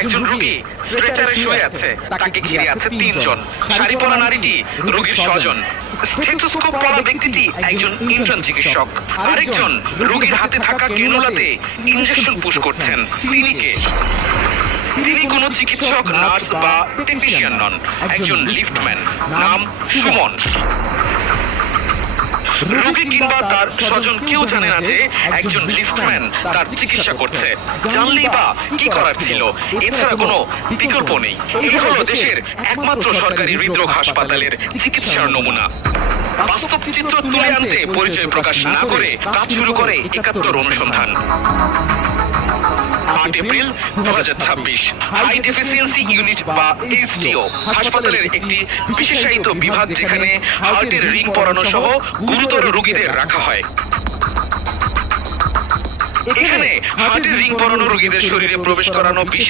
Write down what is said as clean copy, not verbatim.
একজন রোগী স্ট্রেচারে শুয়ে আছে, তাকে ঘিরে আছে তিনজন। শাড়ি পরা নারীটি রোগীর স্বজন, স্টেথোস্কোপ পরা ব্যক্তিটি একজন ইন্টার্ন চিকিৎসক, আরেকজন রোগীর হাতে থাকা ক্যানুলাতে ইনজেকশন পুশ করছেন। তিনি কে? তিনি কোনো চিকিৎসক, নার্স বা টেকনিশিয়ান নন, একজন লিফটম্যান, নাম সুমন। রোগী কিংবা তার স্বজন কেউ জানে না যে একজন লিফটম্যান তার চিকিৎসা করছে। জানলেই বা কি করার ছিল? এছাড়া কোনো বিকল্প নেই। এই হলো দেশের একমাত্র সরকারি হৃদরোগ হাসপাতালের চিকিৎসার নমুনা। বাস্তব চিত্র তুলে আনতে পরিচয় প্রকাশ না করে কাজ শুরু করে ৭১ অনুসন্ধান। ৮ এপ্রিল ২০২৬ হাই ডেফিসিয়েন্সি ইউনিট বা এইচডিও হাসপাতালের একটি বিশেষায়িত বিভাগ, যেখানে হার্টের রিং পরানো সহ গুরুতর রোগীদের রাখা হয়। এখানে হার্টের রিং পরানো রোগীদের শরীরে প্রবেশ করানো বিশেষ